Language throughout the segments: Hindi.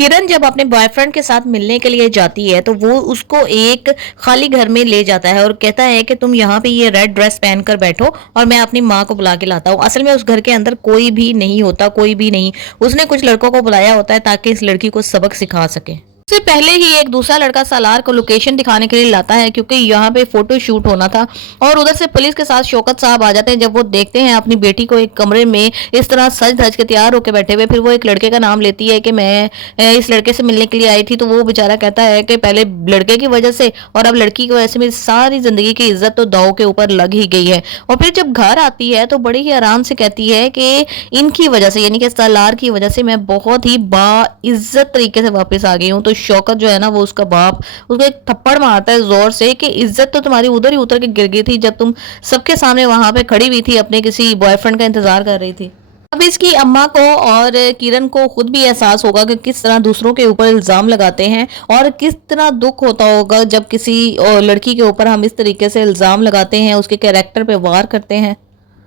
किरण जब अपने बॉयफ्रेंड के साथ मिलने के लिए जाती है तो वो उसको एक खाली घर में ले जाता है और कहता है कि तुम यहाँ पे ये रेड ड्रेस पहनकर बैठो और मैं अपनी माँ को बुला के लाता हूँ। असल में उस घर के अंदर कोई भी नहीं होता, कोई भी नहीं। उसने कुछ लड़कों को बुलाया होता है ताकि इस लड़की को सबक सिखा सके। उससे पहले ही एक दूसरा लड़का सालार को लोकेशन दिखाने के लिए लाता है क्योंकि यहाँ पे फोटो शूट होना था। और उधर से पुलिस के साथ शौकत साहब आ जाते हैं। जब वो देखते हैं अपनी बेटी को एक कमरे में इस तरह सज धज के तैयार होकर बैठे हुए, फिर वो एक लड़के का नाम लेती है कि मैं इस लड़के से मिलने के लिए आई थी। तो वो बेचारा कहता है कि पहले लड़के की वजह से और अब लड़की की वजह से मेरी सारी जिंदगी की इज्जत तो दांव के ऊपर लग ही गई है। और फिर जब घर आती है तो बड़ी ही आराम से कहती है कि इनकी वजह से, यानी कि सालार की वजह से, मैं बहुत ही बाइज्जत तरीके से वापस आ गई हूँ। तो शौकत जो है ना, वो उसका बाप उसको एक थप्पड़ मारता है जोर से कि इज्जत तो तुम्हारी उधर ही उतर के गिर गई थी जब तुम सबके सामने वहां पे खड़ी हुई थी, अपने किसी बॉयफ्रेंड का इंतजार कर रही थी। अब इसकी अम्मा को और किरण को खुद भी एहसास होगा कि किस तरह दूसरों के ऊपर इल्जाम लगाते हैं और किस तरह दुख होता होगा जब किसी लड़की के ऊपर हम इस तरीके से इल्जाम लगाते हैं, उसके कैरेक्टर पे वार करते हैं।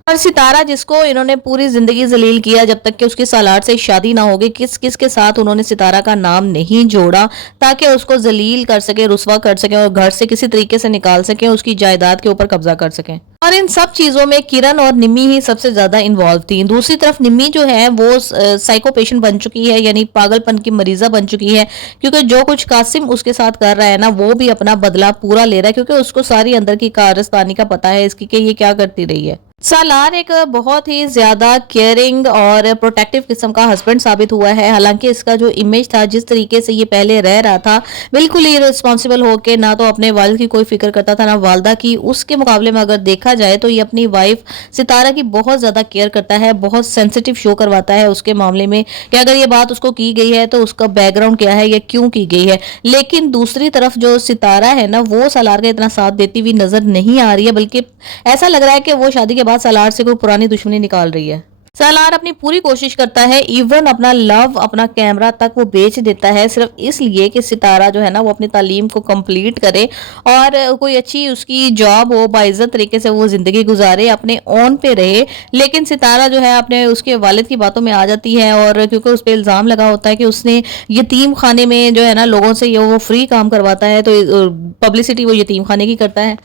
और सितारा, जिसको इन्होंने पूरी जिंदगी जलील किया जब तक कि उसकी सालार से शादी ना होगी, किस किस के साथ उन्होंने सितारा का नाम नहीं जोड़ा ताकि उसको जलील कर सके, रुसवा कर सके और घर से किसी तरीके से निकाल सके, उसकी जायदाद के ऊपर कब्जा कर सके। और इन सब चीजों में किरण और निम्मी ही सबसे ज्यादा इन्वॉल्व थी। दूसरी तरफ निम्मी जो है वो साइको पेशेंट बन चुकी है, यानी पागलपन की मरीजा बन चुकी है, क्योंकि जो कुछ कासिम उसके साथ कर रहा है ना, वो भी अपना बदला पूरा ले रहा है, क्योंकि उसको सारी अंदर की कारस्तानी का पता है इसकी कि ये क्या करती रही है। सालार एक बहुत ही ज्यादा केयरिंग और प्रोटेक्टिव किस्म का हस्बैंड साबित हुआ है। हालांकि इसका जो इमेज था, जिस तरीके से ये पहले रह रहा था, बिल्कुल ही रिस्पॉन्सिबल होके, ना तो अपने वालिद की कोई फिक्र करता था ना वालदा की, उसके मुकाबले में अगर देखा जाए तो ये अपनी वाइफ सितारा की बहुत ज्यादा केयर करता है, बहुत सेंसिटिव शो करवाता है उसके मामले में कि अगर ये बात उसको की गई है तो उसका बैकग्राउंड क्या है या क्यों की गई है। लेकिन दूसरी तरफ जो सितारा है ना, वो सालार का इतना साथ देती हुई नजर नहीं आ रही है, बल्कि ऐसा लग रहा है कि वो शादी के बाद सालार से कोई पुरानी दुश्मनी निकाल रही है। सालार अपनी पूरी कोशिश करता है, इवन अपना लव, अपना कैमरा तक वो बेच देता है, सिर्फ इसलिए कि सितारा जो है ना वो अपनी तालीम को कंप्लीट करे और कोई अच्छी उसकी जॉब हो, बाइज्जत तरीके से वो जिंदगी गुजारे, अपने ऑन पे रहे। लेकिन सितारा जो है अपने उसके वालिद की बातों में आ जाती है, और क्योंकि उस पर इल्जाम लगा होता है कि उसने यतीम खाने में जो है ना लोगों से ये वो फ्री काम करवाता है, तो पब्लिसिटी वो यतीम खाने की करता है।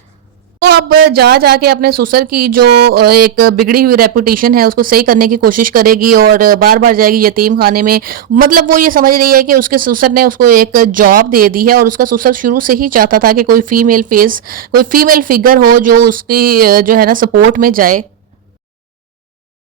तो अब जा जाके अपने ससुर की जो एक बिगड़ी हुई रेपुटेशन है उसको सही करने की कोशिश करेगी और बार बार जाएगी यतीम खाने में। मतलब वो ये समझ रही है कि उसके ससुर ने उसको एक जॉब दे दी है और उसका ससुर शुरू से ही चाहता था कि कोई फीमेल फेस, कोई फीमेल फिगर हो जो उसकी जो है ना सपोर्ट में जाए।